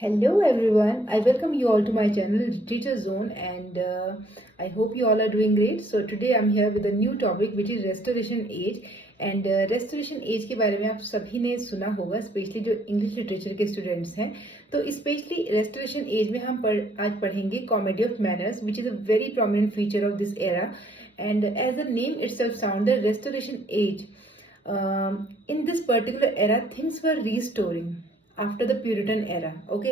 Hello everyone, I welcome you all to my channel Literature Zone and I hope you all are doing great. So today I'm here with a new topic which is restoration age and restoration age के बारे में आप सभी ने सुना होगा, specially जो English literature के स्टूडेंट्स हैं. तो स्पेशली रेस्टोरेशन एज में हम आज पढ़ेंगे comedy of manners which is a very prominent feature of this era and as the name itself sounds, the restoration age, in this particular era things were restoring after the Puritan era. Okay,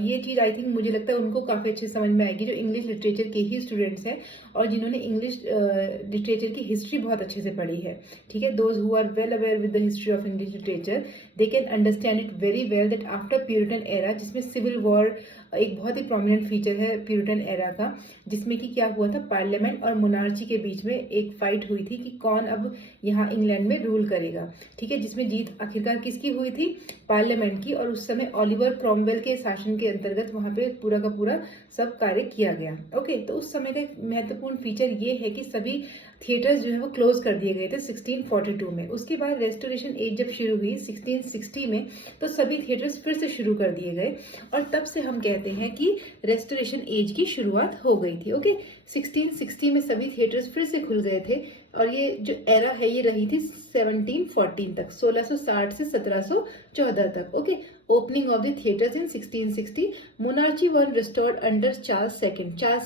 ये चीज I think मुझे लगता है उनको काफी अच्छे समझ में आएगी जो इंग्लिश लिटरेचर के ही स्टूडेंट्स हैं और जिन्होंने इंग्लिश लिटरेचर की हिस्ट्री बहुत अच्छे से पढ़ी है. ठीक है, those who are well aware with the history of English literature they can understand it very well that after Puritan era, जिसमें सिविल वॉर एक बहुत ही प्रोमिनेंट फीचर है प्यूरिटन एरा का, जिसमें कि क्या हुआ था, पार्लियामेंट और मोनार्ची के बीच में एक फाइट हुई थी कि कौन अब यहाँ इंग्लैंड में रूल करेगा. ठीक है, जिसमें जीत आखिरकार किसकी हुई थी, पार्लियामेंट की. और उस समय ऑलिवर क्रॉमवेल के शासन के अंतर्गत वहां पे पूरा का पूरा सब कार्य किया गया. ओके, तो उस समय का महत्वपूर्ण फीचर ये है कि सभी थिएटर्स जो है वो क्लोज कर दिए गए थे 1642 में. उसके बाद रेस्टोरेशन एज जब शुरू हुई 1660 में, तो सभी थिएटर्स फिर से शुरू कर दिए गए और तब से हम कहते हैं कि रेस्टोरेशन एज की शुरुआत हो गई थी. ओके, 1660 में सभी थिएटर्स फिर से खुल गए थे और ये जो एरा है ये रही थी 1714 तक, 1660 से 1714 तक. Okay, opening of the theatres in 1660. Monarchy one restored under Charles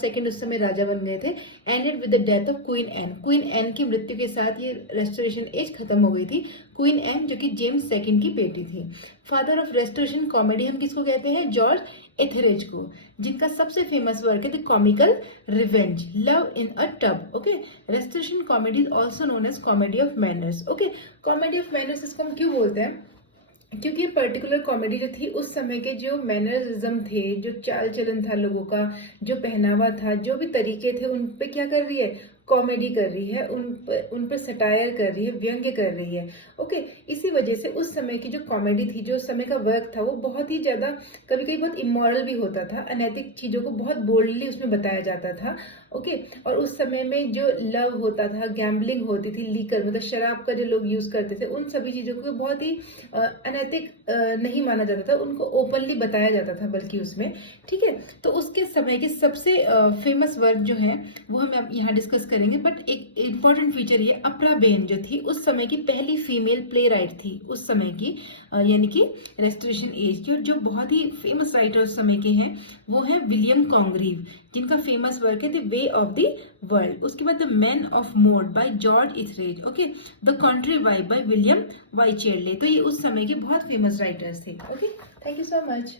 second उस समय राजा बन गए थे. Ended with the death of Queen Anne की मृत्यु के साथ ये रेस्टोरेशन एज खत्म हो गई थी. क्वीन एन जो कि जेम्स सेकंड की बेटी थी. फादर ऑफ रेस्टोरेशन कॉमेडी हम किसको कहते हैं, जॉर्ज एथेरेज को, जिनका सबसे फेमस वर्क है the comical revenge, love in a tub. Okay, restoration comedy is also known as comedy of manners. Okay, comedy of manners इसको हम क्यों बोलते हैं, क्योंकि पर्टिकुलर कॉमेडी जो थी उस समय के जो मैनरिज्म थे, जो चाल चलन था लोगों का, जो पहनावा था, जो भी तरीके थे, उन पे क्या कर रही है, कॉमेडी कर रही है, उन पर सटायर कर रही है, व्यंग्य कर रही है. ओके, इसी वजह से उस समय की जो कॉमेडी थी, जो उस समय का वर्क था, वो बहुत ही ज्यादा कभी कभी बहुत इमोरल भी होता था. अनैतिक चीजों को बहुत बोल्डली उसमें बताया जाता था. ओके, और उस समय में जो लव होता था, गैम्बलिंग होती थी, लीकर मतलब शराब का जो लोग यूज करते थे, उन सभी चीजों को बहुत ही अनैतिक नहीं माना जाता था, उनको ओपनली बताया जाता था बल्कि उसमें. ठीक है, तो उसके समय के सबसे फेमस वर्क जो है वो हम अब यहाँ डिस्कस करेंगे. बट एक इंपॉर्टेंट फीचर ये, अपरा बेन जो थी उस समय की पहली फीमेल प्ले राइट थी उस समय की, यानी कि रेस्टोरेशन एज की. और जो बहुत ही फेमस राइटर उस समय के हैं वो है विलियम कॉन्ग्रीव, जिनका फेमस वर्क है the way of the world. उसके बाद the man of mode by George Etherege. Okay, the country wife by William Wycherley. तो ये उस समय के बहुत फेमस राइटर्स थे. Okay, thank you so much.